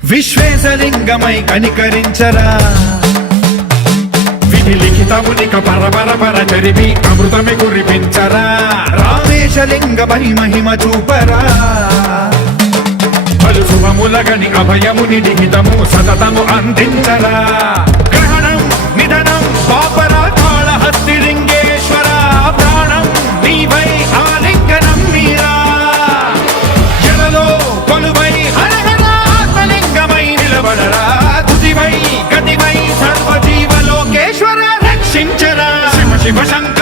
విశ్వేశలింగమై కనికరించరా విధి లిఖితమునిక పరపర చరిమి అమృతమి కురిపించరా రామేశలింగ మహిమ చూపరా పలు శుభములగని అభయముని లిఖితము సతతము అందించరా గ్రహణం నిధనం పాపరా కాళహస్తి లింగేశ్వర ప్రాణం నీవై ఆలింగనం మీరా జలలో కొలువై హరహర ఆత్మలింగమై నిలబడరా తుదివై గతివై సర్వజీవలోకేశ్వర రక్షించరా శివ శివ శంకర